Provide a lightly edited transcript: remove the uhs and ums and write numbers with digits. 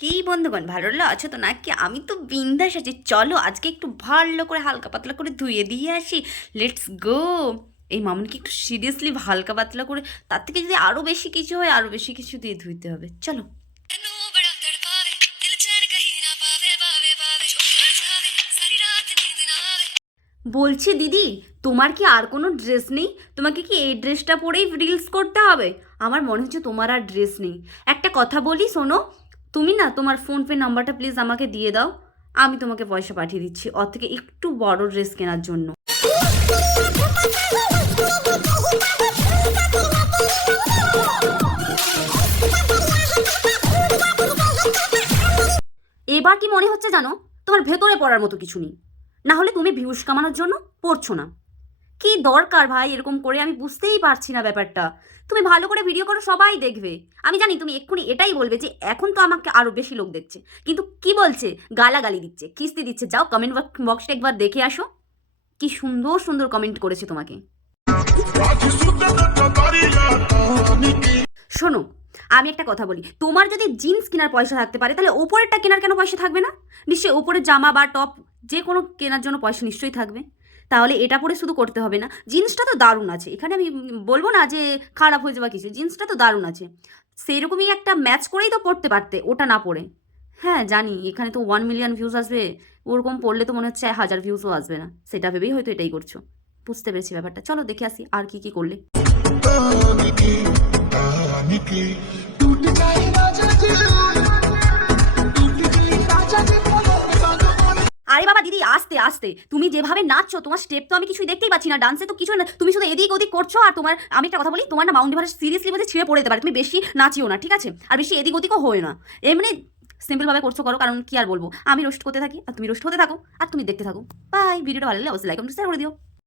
কি বন্ধুগণ, ভালো আছো তো নাকি? আমি তো বিন্দাস আছি। চলো আজকে একটু ভালো করে হালকা পাতলা করে ধুয়ে দিয়ে আসি। Let's go. এই মামুনিকে একটু সিরিয়াসলি হালকা পাতলা করে, তার থেকে যদি আরও বেশি কিছু হয় আরও বেশি কিছু দিয়ে ধুইতে হবে। চলো। বলছি দিদি, তোমার কি আর কোনো ড্রেস নেই? তোমাকে কি এই ড্রেসটা পরেই রিলস করতে হবে? আমার মনে হচ্ছে তোমার আর ড্রেস নেই। একটা কথা বলি, শোনো, তুমি না তোমার ফোনপে নাম্বারটা প্লিজ আমাকে দিয়ে দাও। আমি তোমাকে পয়সা পাঠিয়ে দিচ্ছি ওর থেকে একটু বড় ড্রেস কেনার জন্য। এবার কি মনে হচ্ছে জানো, তোমার ভেতরে পড়ার মতো কিছু নেই। না হলে তুমি ভিউজ কামানোর জন্য পড়ছো না। কি দরকার ভাই এরকম করে? আমি বুঝতেই পারছি না ব্যাপারটা। তুমি ভালো করে ভিডিও করো, সবাই দেখবে। আমি জানি তুমি এক্ষুনি এটাই বলবে যে এখন তো আমাকে আরও বেশি লোক দেখছে, কিন্তু কি বলছে? গালাগালি দিচ্ছে, কিস্তি দিচ্ছে। যাও কমেন্ট বক্সটা একবার দেখে আসো, কি সুন্দর সুন্দর কমেন্ট করেছে তোমাকে। শোনো, আমি একটা কথা বলি, তোমার যদি জিন্স কেনার পয়সা থাকতে পারে তাহলে ওপরেরটা কেনার কেন পয়সা থাকবে না? নিশ্চয়ই ওপরের জামা বা টপ যে কোনো কেনার জন্য পয়সা নিশ্চয়ই থাকবে। তাহলে এটা পরে শুধু করতে হবে না। জিন্সটা তো দারুণ আছে, এখানে আমি বলবো না যে খারাপ হয়ে যাওয়া কিছু। জিন্সটা তো দারুণ আছে, সেই রকমই একটা ম্যাচ করেই তো পড়তে পারতে ওটা না পরে। হ্যাঁ জানি এখানে তো 1 মিলিয়ন ভিউজ আসবে, ওরকম পড়লে তো মনে হচ্ছে 1000 ভিউজও আসবে না। সেটা ভেবেই হয়তো এটাই করছো। বুঝতে পেরেছি ব্যাপারটা। চলো দেখে আসি আর কি কি করলে। আরে বাবা দিদি, আস্তে আস্তে। তুমি যেভাবে নাচছো, তোমার স্টেপ তো আমি কিছুই দেখতেই পাচ্ছি না, ডান্সে তো কিছু না। তুমি শুধু এদিক ওদিক করছো। আর তোমার, আমি একটা কথা বলি, তোমার না মাউন্টি ভাষা সিরিয়াসলি বলতে ছিঁড়ে পড়ে যেতে পারে। তুমি বেশি নাচিও না, ঠিক আছে? আর বেশি এদিক ওদিকও হয় না। এমনি সিম্পলভাবে করছো করো, কারণ কি আর বলবো, আমি রোস্ট করতে থাকি আর তুমি রোস্ট হতে থাকো আর তুমি দেখতে থাকো। বাই। ভিডিওটা ভালো লাগলে অবশ্যই লাইক কমেন্ট শেয়ার করে দিও।